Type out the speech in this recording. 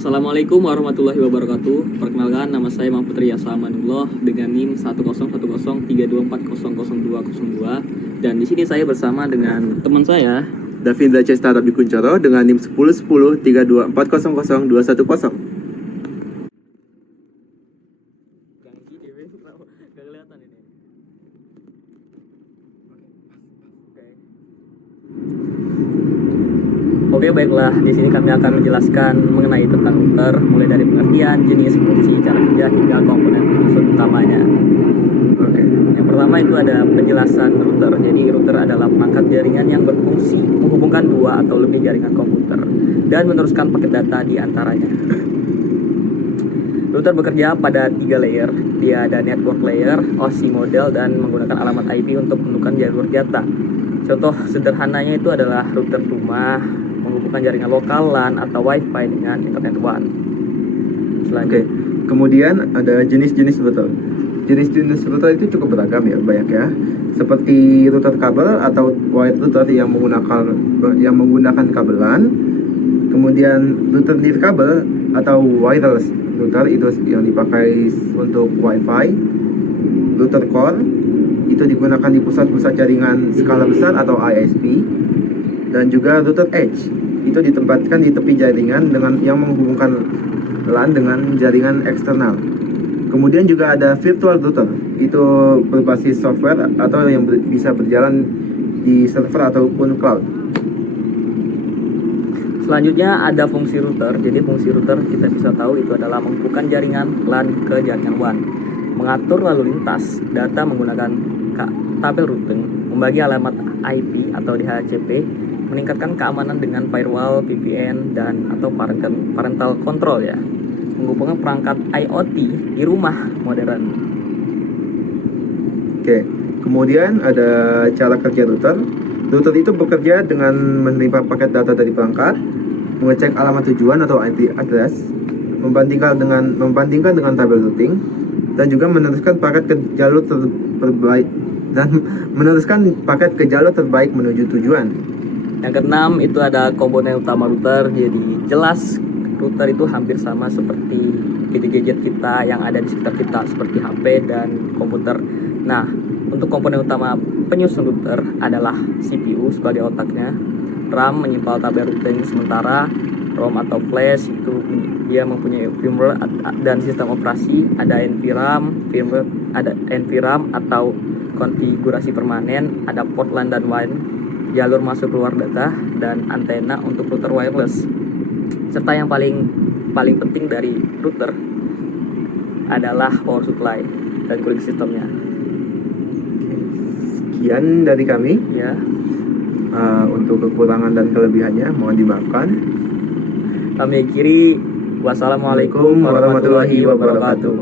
Assalamualaikum warahmatullahi wabarakatuh. Perkenalkan, nama saya Muhammad Riyasa Amanullah dengan NIM 1011324002002. Dan di sini saya bersama dengan teman saya Davindra Cesta Rabi Kuncoro dengan NIM 1010324002110. Gak kelihatan ini. Oke, baiklah. Di sini kami akan menjelaskan mengenai tentang router, mulai dari pengertian, jenis, fungsi, cara kerja, hingga komponen unsur utamanya. Oke. Yang pertama itu ada penjelasan router. Jadi router adalah perangkat jaringan yang berfungsi menghubungkan dua atau lebih jaringan komputer dan meneruskan paket data di antaranya. Router bekerja pada 3 layer. Dia ada network layer, OSI model, dan menggunakan alamat IP untuk menentukan jalur data. Contoh sederhananya itu adalah router rumah menghubungkan jaringan lokal LAN atau WiFi dengan internet WAN. Oke. Kemudian ada jenis-jenis router. Jenis-jenis router itu cukup beragam ya, banyak ya. Seperti router kabel atau wired router yang menggunakan kabel LAN. Kemudian router nirkabel atau wireless router itu yang dipakai untuk WiFi. Router core itu digunakan di pusat-pusat jaringan skala besar atau ISP. Dan juga router edge itu ditempatkan di tepi jaringan dengan yang menghubungkan LAN dengan jaringan eksternal. Kemudian juga ada virtual router, itu berbasis software atau yang bisa berjalan di server ataupun cloud. Selanjutnya ada fungsi router. Jadi fungsi router kita bisa tahu itu adalah menghubungkan jaringan LAN ke jaringan WAN, mengatur lalu lintas data menggunakan tabel routing, membagi alamat IP atau DHCP, meningkatkan keamanan dengan firewall, VPN, dan atau parental control ya, menghubungkan perangkat IoT di rumah modern. Oke, kemudian ada cara kerja router. Router itu bekerja dengan menerima paket data dari perangkat, mengecek alamat tujuan atau IP address, membandingkan dengan tabel routing, dan juga meneruskan paket ke jalur terbaik menuju tujuan. Yang keenam itu ada komponen utama router. Jadi jelas router itu hampir sama seperti gadget kita yang ada di sekitar kita seperti HP dan komputer. Nah, untuk komponen utama penyusun router adalah CPU sebagai otaknya, RAM menyimpan tabel routing sementara, ROM atau flash itu dia mempunyai firmware dan sistem operasi, ada NVRAM atau konfigurasi permanen, ada port LAN dan WAN, jalur masuk keluar data, dan antena untuk router wireless. Serta yang paling penting dari router adalah power supply dan cooling systemnya. Sekian dari kami Ya, untuk kekurangan dan kelebihannya mohon dimaafkan. kami akhiri. Wassalamualaikum warahmatullahi wabarakatuh.